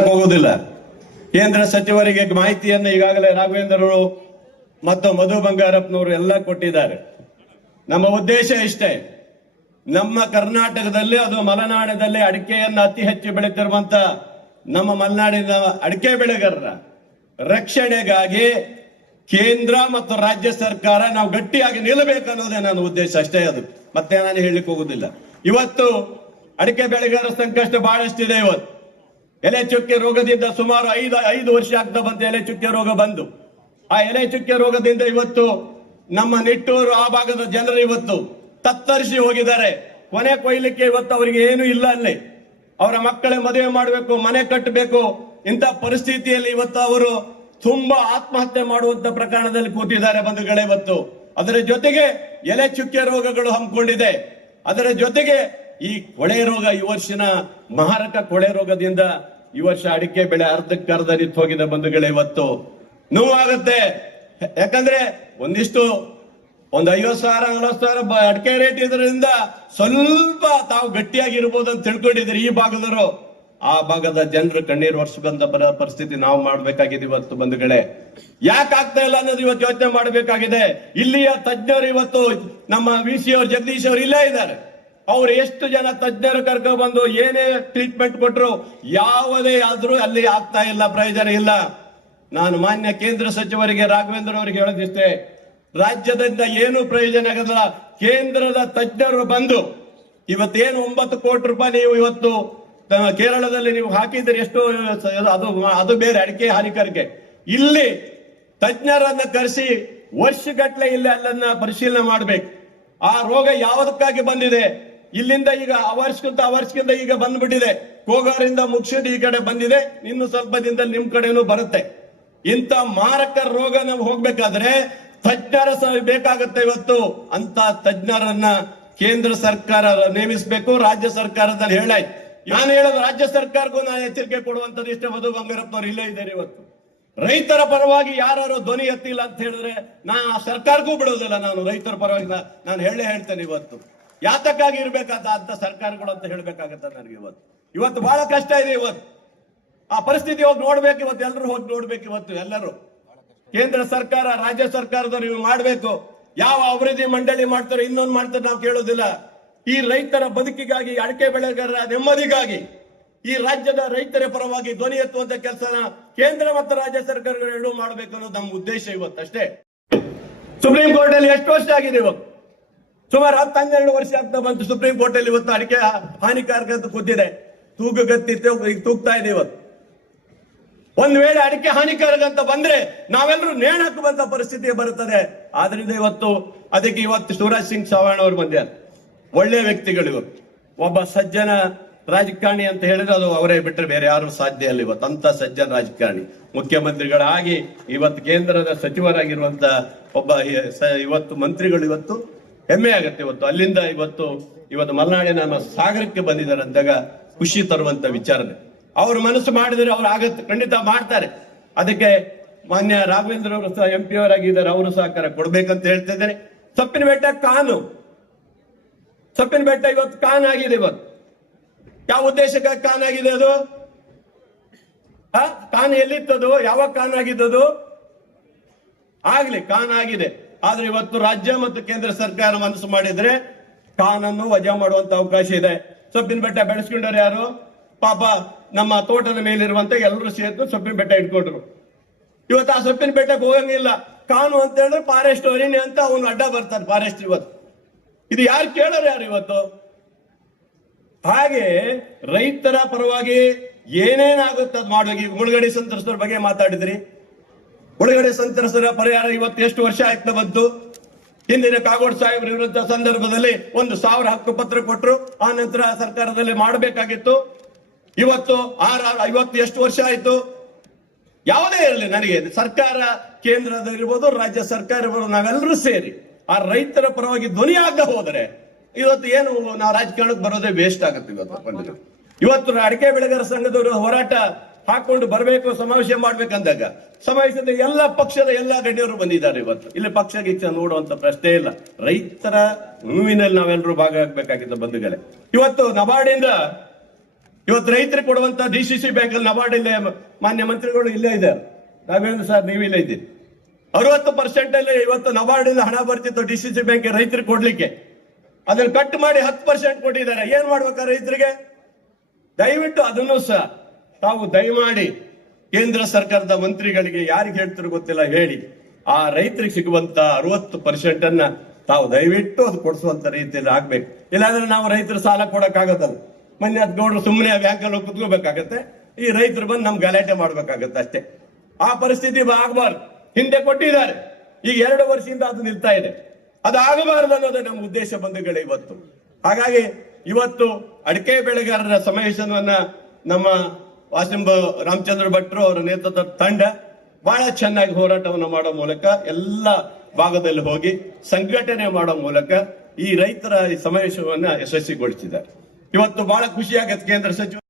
ಹೋಗುವುದಿಲ್ಲ. ಕೇಂದ್ರ ಸಚಿವರಿಗೆ ಮಾಹಿತಿಯನ್ನು ಈಗಾಗಲೇ ರಾಘವೇಂದ್ರರು ಮತ್ತು ಮಧು ಬಂಗಾರಪ್ಪನವರು ಎಲ್ಲ ಕೊಟ್ಟಿದ್ದಾರೆ. ನಮ್ಮ ಉದ್ದೇಶ ಇಷ್ಟೇ. ನಮ್ಮ ಕರ್ನಾಟಕದಲ್ಲಿ ಅದು ಮಲೆನಾಡಿನಲ್ಲಿ ಅಡಿಕೆಯನ್ನು ಅತಿ ಹೆಚ್ಚು ಬೆಳೀತಿರುವಂತ ನಮ್ಮ ಮಲೆನಾಡಿನ ಅಡಿಕೆ ಬೆಳೆಗಾರರ ರಕ್ಷಣೆಗಾಗಿ ಕೇಂದ್ರ ಮತ್ತು ರಾಜ್ಯ ಸರ್ಕಾರ ನಾವು ಗಟ್ಟಿಯಾಗಿ ನಿಲ್ಲಬೇಕು ಅನ್ನೋದೇ ನನ್ನ ಉದ್ದೇಶ ಅಷ್ಟೇ ಅದು. ಮತ್ತೆ ನಾನು ಹೇಳಲಿಕ್ಕೆ ಹೋಗುದಿಲ್ಲ ಇವತ್ತು ಅಡಿಕೆ ಬೆಳೆಗಾರರ ಸಂಕಷ್ಟ ಬಹಳಷ್ಟಿದೆ ಇವತ್ತು. ಎಲೆ ಚುಕ್ಕೆ ರೋಗದಿಂದ ಸುಮಾರು ಐದು ಐದು ವರ್ಷ ಆಗ್ತಾ ಬಂತು ಎಲೆ ಚುಕ್ಕೆ ರೋಗ ಬಂದು. ಆ ಎಲೆ ಚುಕ್ಕೆ ರೋಗದಿಂದ ಇವತ್ತು ನಮ್ಮ ನಿಟ್ಟೂರು ಆ ಭಾಗದ ಜನರು ಇವತ್ತು ತತ್ತರಿಸಿ ಹೋಗಿದ್ದಾರೆ. ಕೊನೆ ಕೊಯ್ಲಿಕ್ಕೆ ಇವತ್ತು ಅವರಿಗೆ ಏನು ಇಲ್ಲ ಅಲ್ಲಿ. ಅವರ ಮಕ್ಕಳೇ ಮದುವೆ ಮಾಡಬೇಕು, ಮನೆ ಕಟ್ಟಬೇಕು, ಇಂಥ ಪರಿಸ್ಥಿತಿಯಲ್ಲಿ ಇವತ್ತು ಅವರು ತುಂಬಾ ಆತ್ಮಹತ್ಯೆ ಮಾಡುವಂತ ಪ್ರಕರಣದಲ್ಲಿ ಕೂತಿದ್ದಾರೆ ಬಂಧುಗಳೇ ಇವತ್ತು. ಅದರ ಜೊತೆಗೆ ಎಲೆ ಚುಕ್ಕೆ ರೋಗಗಳು ಹಮ್ಮಿಕೊಂಡಿದೆ. ಅದರ ಜೊತೆಗೆ ಈ ಕೊಳೆ ರೋಗ, ಈ ವರ್ಷನ ಮಾರಕ ಕೊಳೆ ರೋಗದಿಂದ ಈ ವರ್ಷ ಅಡಿಕೆ ಬೆಳೆ ಅರ್ಧಕ್ಕರ್ಧ ನಿಂತು ಹೋಗಿದೆ ಬಂಧುಗಳೇ ಇವತ್ತು. ನೋವಾಗುತ್ತೆ. ಯಾಕಂದ್ರೆ ಒಂದಿಷ್ಟು ಒಂದ್ ಐವತ್ ಸಾವಿರ, ನಲವತ್ತು ಸಾವಿರ ಅಡಿಕೆ ರೇಟ್ ಇದರಿಂದ ಸ್ವಲ್ಪ ತಾವು ಗಟ್ಟಿಯಾಗಿರ್ಬೋದು ಅಂತ ತಿಳ್ಕೊಂಡಿದ್ರು ಈ ಭಾಗದವರು. ಆ ಭಾಗದ ಜನರು ಕಣ್ಣೀರು ವರ್ಷಗಂಧ ಬರ ಪರಿಸ್ಥಿತಿ ನಾವು ಮಾಡ್ಬೇಕಾಗಿದೆ ಇವತ್ತು ಬಂಧುಗಳೇ. ಯಾಕೆ ಆಗ್ತಾ ಇಲ್ಲ ಅನ್ನೋದು ಇವತ್ತು ಯೋಚನೆ ಮಾಡಬೇಕಾಗಿದೆ. ಇಲ್ಲಿಯ ತಜ್ಞರು ಇವತ್ತು ನಮ್ಮ ವಿ ಸಿ ಅವರು, ಜಗದೀಶ್ ಅವರು ಇಲ್ಲೇ ಇದ್ದಾರೆ. ಅವ್ರು ಎಷ್ಟು ಜನ ತಜ್ಞರು ಕರ್ಕೊ ಬಂದು ಏನೇ ಟ್ರೀಟ್ಮೆಂಟ್ ಕೊಟ್ರು, ಯಾವುದೇ ಆದ್ರೂ ಅಲ್ಲಿ ಆಗ್ತಾ ಇಲ್ಲ, ಪ್ರಯೋಜನ ಇಲ್ಲ. ನಾನು ಮಾನ್ಯ ಕೇಂದ್ರ ಸಚಿವರಿಗೆ ರಾಘವೇಂದ್ರ ಅವರಿಗೆ ಹೇಳೋದಿಷ್ಟೇ, ರಾಜ್ಯದಿಂದ ಏನು ಪ್ರಯೋಜನ ಆಗೋದಿಲ್ಲ ಕೇಂದ್ರದ ತಜ್ಞರು ಬಂದು, ಇವತ್ತೇನು ಒಂಬತ್ತು ಕೋಟಿ ರೂಪಾಯಿ ನೀವು ಇವತ್ತು ಕೇರಳದಲ್ಲಿ ನೀವು ಹಾಕಿದ್ರೆ ಎಷ್ಟು, ಅದು ಅದು ಬೇರೆ, ಅಡಿಕೆ ಹಾನಿಕಾರಿಕೆ ಇಲ್ಲಿ ತಜ್ಞರನ್ನ ಕರೆಸಿ, ವರ್ಷಗಟ್ಟಲೆ ಇಲ್ಲಿ ಅಲ್ಲನ್ನ ಪರಿಶೀಲನೆ ಮಾಡಬೇಕು. ಆ ರೋಗ ಯಾವುದಕ್ಕಾಗಿ ಬಂದಿದೆ? ಇಲ್ಲಿಂದ ಈಗ ಅವರ್ಷಕ್ಕಿಂತ ಅವರ್ಷಕ್ಕಿಂತ ಈಗ ಬಂದ್ಬಿಟ್ಟಿದೆ. ಕೋಗಾರಿಂದ ಮುಗಿಸಿದ ಈ ಕಡೆ ಬಂದಿದೆ. ಇನ್ನು ಸ್ವಲ್ಪ ದಿನದಲ್ಲಿ ನಿಮ್ ಕಡೆನೂ ಬರುತ್ತೆ. ಇಂಥ ಮಾರಕ ರೋಗ ನಾವು ಹೋಗ್ಬೇಕಾದ್ರೆ ತಜ್ಞರ ಬೇಕಾಗತ್ತೆ ಇವತ್ತು. ಅಂತ ತಜ್ಞರನ್ನ ಕೇಂದ್ರ ಸರ್ಕಾರ ನೇಮಿಸಬೇಕು. ರಾಜ್ಯ ಸರ್ಕಾರದಲ್ಲಿ ಹೇಳಾಯ್ತು ನಾನು ಹೇಳೋದು ರಾಜ್ಯ ಸರ್ಕಾರಕ್ಕೂ ನಾನು ಎಚ್ಚರಿಕೆ ಕೊಡುವಂತದ್ದು ಇಷ್ಟೇ. ಮಧು ಬಂಗಾರಪ್ಪನವ್ರು ಇಲ್ಲೇ ಇದ್ದಾರೆ ಇವತ್ತು. ರೈತರ ಪರವಾಗಿ ಯಾರು ಧ್ವನಿ ಎತ್ತಿಲ್ಲ ಅಂತ ಹೇಳಿದ್ರೆ ನಾ ಸರ್ಕಾರಕ್ಕೂ ಬಿಡೋದಿಲ್ಲ ನಾನು. ರೈತರ ಪರವಾಗಿ ನಾನು ಹೇಳೇ ಹೇಳ್ತೇನೆ ಇವತ್ತು. ಯಾತಕ್ಕಾಗಿ ಇರ್ಬೇಕಾದ ಅಂತ ಸರ್ಕಾರಗಳು ಅಂತ ಹೇಳ್ಬೇಕಾಗತ್ತ ನನಗೆ ಇವತ್ತು. ಇವತ್ತು ಬಹಳ ಕಷ್ಟ ಇದೆ ಇವತ್ತು. ಆ ಪರಿಸ್ಥಿತಿ ಹೋಗಿ ನೋಡ್ಬೇಕು ಇವತ್ತು ಎಲ್ಲರೂ ಹೋಗಿ ನೋಡ್ಬೇಕು ಇವತ್ತು, ಎಲ್ಲರೂ. ಕೇಂದ್ರ ಸರ್ಕಾರ, ರಾಜ್ಯ ಸರ್ಕಾರದವರು ಇವ್ ಮಾಡ್ಬೇಕು. ಯಾವ ಅಭಿವೃದ್ಧಿ ಮಂಡಳಿ ಮಾಡ್ತಾರೆ, ಇನ್ನೊಂದು ಮಾಡ್ತಾರೆ ನಾವು ಕೇಳೋದಿಲ್ಲ. ಈ ರೈತರ ಬದುಕಿಗಾಗಿ, ಅಡಕೆ ಬೆಳೆಗಾರರ ನೆಮ್ಮದಿಗಾಗಿ, ಈ ರಾಜ್ಯದ ರೈತರ ಪರವಾಗಿ ಧ್ವನಿ ಎತ್ತುವಂತ ಕೆಲಸನ ಕೇಂದ್ರ ಮತ್ತು ರಾಜ್ಯ ಸರ್ಕಾರಗಳು ಮಾಡ್ಬೇಕು ಅನ್ನೋದು ನಮ್ಮ ಉದ್ದೇಶ ಇವತ್ತು ಅಷ್ಟೇ. ಸುಪ್ರೀಂ ಕೋರ್ಟ್ ಅಲ್ಲಿ ಎಷ್ಟು ವರ್ಷ ಆಗಿದೆ ಇವತ್ತು? ಸುಮಾರು ಹತ್ತು ಹನ್ನೆರಡು ವರ್ಷ ಆಗ್ತಾ ಬಂತು ಸುಪ್ರೀಂ ಕೋರ್ಟ್ ಅಲ್ಲಿ ಇವತ್ತು ಅಡಿಕೆ ಹಾನಿಕಾರಕ ಅಂತ ಕೂತಿದೆ. ತೂಕಗತ್ತಿ ತೂಗ್ತಾ ಇದೆ ಇವತ್ತು. ಒಂದ್ ವೇಳೆ ಅಡಿಕೆ ಹಾನಿಕಾರಕ ಅಂತ ಬಂದ್ರೆ ನಾವೆಲ್ಲರೂ ನೇಣ ಹಾಕುವಂತ ಪರಿಸ್ಥಿತಿ ಬರುತ್ತದೆ. ಆದ್ರಿಂದ ಇವತ್ತು ಅದಕ್ಕೆ ಇವತ್ತು ಶಿವರಾಜ್ ಸಿಂಗ್ ಚೌಹಾಣ್ ಅವರು ಬಂದ್ಯಾರ ಒಳ್ಳೆ ವ್ಯಕ್ತಿಗಳು ಒಬ್ಬ ಸಜ್ಜನ ರಾಜಕಾರಣಿ ಅಂತ ಹೇಳಿದ್ರೆ ಅದು ಅವರೇ ಬಿಟ್ಟರೆ ಬೇರೆ ಯಾರು ಸಾಧ್ಯ ಇಲ್ಲ ಇವತ್ತು. ಅಂತ ಸಜ್ಜನ ರಾಜಕಾರಣಿ. ಮುಖ್ಯಮಂತ್ರಿಗಳಾಗಿ ಇವತ್ತು ಕೇಂದ್ರದ ಸಚಿವರಾಗಿರುವಂತ ಒಬ್ಬ ಇವತ್ತು ಮಂತ್ರಿಗಳು ಇವತ್ತು ಹೆಮ್ಮೆ ಆಗತ್ತೆ ಇವತ್ತು. ಅಲ್ಲಿಂದ ಇವತ್ತು ಇವತ್ತು ಮಲೆನಾಡಿನ ನಮ್ಮ ಸಾಗರಕ್ಕೆ ಬಂದಿದ್ದಾರೆ ಅಂದಾಗ ಖುಷಿ ತರುವಂತ ವಿಚಾರನೆ. ಅವ್ರ ಮನಸ್ಸು ಮಾಡಿದರೆ ಅವ್ರು ಆಗತ್ತೆ, ಖಂಡಿತ ಮಾಡ್ತಾರೆ. ಅದಕ್ಕೆ ಮಾನ್ಯ ರಾಘವೇಂದ್ರ ಅವರು ಸಹ ಎಂ ಪಿ ಅವರಾಗಿದ್ದಾರೆ, ಅವರು ಸಹಕಾರ ಕೊಡ್ಬೇಕಂತ ಹೇಳ್ತಾ ಇದ್ದಾರೆ. ಸಪ್ಪಿನ ಬೆಟ್ಟ ಕಾನು. ಸಪ್ಪಿನ ಬೆಟ್ಟ ಇವತ್ತು ಕಾನ್ ಆಗಿದೆ ಇವತ್ತು. ಯಾವ ಉದ್ದೇಶಕ್ಕೆ ಕಾನ್ ಆಗಿದೆ ಅದು? ಕಾನ್ ಎಲ್ಲಿತ್ತದು? ಯಾವಾಗ ಕಾನ್ ಆಗಿದ್ದದು ಆಗ್ಲಿ ಕಾನ್ ಆಗಿದೆ ಆದ್ರೆ ಇವತ್ತು ರಾಜ್ಯ ಮತ್ತು ಕೇಂದ್ರ ಸರ್ಕಾರ ಮನಸ್ಸು ಮಾಡಿದ್ರೆ ಕಾನನ್ನು ವಜಾ ಮಾಡುವಂತ ಅವಕಾಶ ಇದೆ. ಸೊಪ್ಪಿನ ಬೆಟ್ಟ ಬೆಳೆಸ್ಕೊಂಡವ್ರು ಯಾರು? ಪಾಪ ನಮ್ಮ ತೋಟದ ಮೇಲಿರುವಂತ ಎಲ್ಲರೂ ಸೇರ್ತು ಸೊಪ್ಪಿನ ಬೆಟ್ಟ ಇಟ್ಕೊಂಡ್ರು. ಇವತ್ತು ಆ ಸೊಪ್ಪಿನ ಬೆಟ್ಟಕ್ಕೆ ಹೋಗಂಗಿಲ್ಲ. ಕಾನು ಅಂತ ಹೇಳಿದ್ರೆ ಫಾರೆಸ್ಟ್ ಅರಣ್ಯ ಅಂತ ಅವನು ಅಡ್ಡ ಬರ್ತಾರೆ ಫಾರೆಸ್ಟ್ ಇವತ್ತು. ಇದು ಯಾರು ಕೇಳೋರು ಯಾರು ಇವತ್ತು? ಹಾಗೆ ರೈತರ ಪರವಾಗಿ ಏನೇನಾಗುತ್ತೆ ಅದು ಮಾಡೋಗಿ ಮುಳುಗಡೆ ಸಂತ್ರಸ್ತರ ಬಗ್ಗೆ ಮಾತಾಡಿದ್ರಿ. ಮುಳುಗಡೆ ಸಂತ್ರಸ್ತರ ಪರಿಹಾರ ಇವತ್ತು ಎಷ್ಟು ವರ್ಷ ಆಯ್ತು ಬಂತು. ಹಿಂದಿನ ಕಾಗೋಡ್ ಸಾಹೇಬ್ರ ವಿರುದ್ಧ ಸಂದರ್ಭದಲ್ಲಿ ಒಂದು ಸಾವಿರ ಹಕ್ಕು ಪತ್ರ ಕೊಟ್ಟರು ಆ ನಂತರ ಸರ್ಕಾರದಲ್ಲಿ ಮಾಡಬೇಕಾಗಿತ್ತು. ಇವತ್ತು ಆರ, ಇವತ್ತು ಎಷ್ಟು ವರ್ಷ ಆಯ್ತು? ಯಾವುದೇ ಇರಲಿ ನನಗೆ. ಸರ್ಕಾರ ಕೇಂದ್ರದಲ್ಲಿರ್ಬೋದು, ರಾಜ್ಯ ಸರ್ಕಾರ ಇರ್ಬೋದು ನಾವೆಲ್ಲರೂ ಸೇರಿ ಆ ರೈತರ ಪರವಾಗಿ ಧ್ವನಿ ಆಗ ಹೋದರೆ ಇವತ್ತು ಏನು ನಾವು ರಾಜಕಾರಣಕ್ಕೆ ಬರೋದೇ ವೇಸ್ಟ್ ಆಗುತ್ತೆ ಇವತ್ತು. ಇವತ್ತು ಅಡಿಕೆ ಬೆಳೆಗಾರ ಸಂಘದವರು ಹೋರಾಟ ಹಾಕೊಂಡು ಬರಬೇಕು, ಸಮಾವೇಶ ಮಾಡ್ಬೇಕಂದಾಗ ಸಮಾವೇಶದ ಎಲ್ಲ ಪಕ್ಷದ ಎಲ್ಲ ಗಣ್ಯರು ಬಂದಿದ್ದಾರೆ ಇವತ್ತು. ಇಲ್ಲಿ ಪಕ್ಷ ಗಿಕ್ಷ ನೋಡುವಂತ ಪ್ರಶ್ನೆ ಇಲ್ಲ. ರೈತರ ನೋವಿನಲ್ಲಿ ನಾವೆಲ್ಲರೂ ಭಾಗ ಆಗ್ಬೇಕಾಗಿದ್ದ ಬಂಧುಗಳೇ. ಇವತ್ತು ನಬಾರ್ಡಿಂದ, ಇವತ್ತು ರೈತರು ಕೊಡುವಂತ ಡಿ ಸಿ ಸಿ ಬ್ಯಾಂಕ್ ಅಲ್ಲಿ ನಬಾರ್ಡ್ ಇಲ್ಲೇ ಮಾನ್ಯ ಮಂತ್ರಿಗಳು ಇಲ್ಲೇ ಇದ್ದಾರೆ. ನಾವೇನು ಸರ್, ನೀವು ಇಲ್ಲೇ ಇದ್ದೀರಿ. ಅರವತ್ತು ಪರ್ಸೆಂಟ್ ಅಲ್ಲಿ ಇವತ್ತು ನಬಾರ್ಡ್ ಇಂದ ಹಣ ಬರ್ತಿತ್ತು ಡಿ ಸಿ ಸಿ ಬ್ಯಾಂಕ್ ರೈತರಿಗೆ ಕೊಡ್ಲಿಕ್ಕೆ. ಅದನ್ನ ಕಟ್ ಮಾಡಿ ಹತ್ತು ಪರ್ಸೆಂಟ್ ಕೊಟ್ಟಿದ್ದಾರೆ. ಏನ್ ಮಾಡ್ಬೇಕಾ ರೈತರಿಗೆ? ದಯವಿಟ್ಟು ಅದನ್ನು ಸಹ ತಾವು ದಯಮಾಡಿ ಕೇಂದ್ರ ಸರ್ಕಾರದ ಮಂತ್ರಿಗಳಿಗೆ ಯಾರಿಗೆ ಹೇಳ್ತಿರೋ ಗೊತ್ತಿಲ್ಲ, ಹೇಳಿ. ಆ ರೈತರಿಗೆ ಸಿಗುವಂತ ಅರವತ್ತು ಪರ್ಸೆಂಟ್ ಅನ್ನ ತಾವು ದಯವಿಟ್ಟು ಅದು ಕೊಡಿಸುವಂತ ರೀತಿಯಲ್ಲಿ ಆಗ್ಬೇಕು. ಇಲ್ಲಾಂದ್ರೆ ನಾವು ರೈತರ ಸಾಲ ಕೊಡಕ್ಕಾಗತ್ತಲ್ಲ ಮೊನ್ನೆ ಅದ್ ಗೌಡ್ರು ಸುಮ್ಮನೆ ಬ್ಯಾಂಕಲ್ಲಿ ಹೋಗಿ ಕುತ್ಕೋಬೇಕಾಗತ್ತೆ. ಈ ರೈತರು ಬಂದು ನಮ್ ಗಲಾಟೆ ಮಾಡ್ಬೇಕಾಗತ್ತೆ ಅಷ್ಟೇ. ಆ ಪರಿಸ್ಥಿತಿ ಆಗಬಾರ್ದು. ಹಿಂದೆ ಕೊಟ್ಟಿದ್ದಾರೆ. ಈಗ ಎರಡು ವರ್ಷದಿಂದ ಅದು ನಿಲ್ತಾ ಇದೆ. ಅದು ಆಗಬಾರದು ಅನ್ನೋದೇ ನಮ್ಮ ಉದ್ದೇಶ ಬಂಧುಗಳೇ ಇವತ್ತು. ಹಾಗಾಗಿ ಇವತ್ತು ಅಡಿಕೆ ಬೆಳೆಗಾರರ ಸಮಾವೇಶವನ್ನ ನಮ್ಮ ವಾಸಿಂಬ ರಾಮಚಂದ್ರ ಭಟ್ರು ಅವರ ನೇತೃತ್ವದ ತಂಡ ಬಹಳ ಚೆನ್ನಾಗಿ ಹೋರಾಟವನ್ನು ಮಾಡೋ ಮೂಲಕ ಎಲ್ಲ ಭಾಗದಲ್ಲಿ ಹೋಗಿ ಸಂಘಟನೆ ಮಾಡೋ ಮೂಲಕ ಈ ರೈತರ ಈ ಸಮಾವೇಶವನ್ನ ಯಶಸ್ವಿಗೊಳಿಸಿದ್ದಾರೆ ಇವತ್ತು ಬಹಳ ಖುಷಿಯಾಗತ್ತೆ ಕೇಂದ್ರ ಸಚಿವ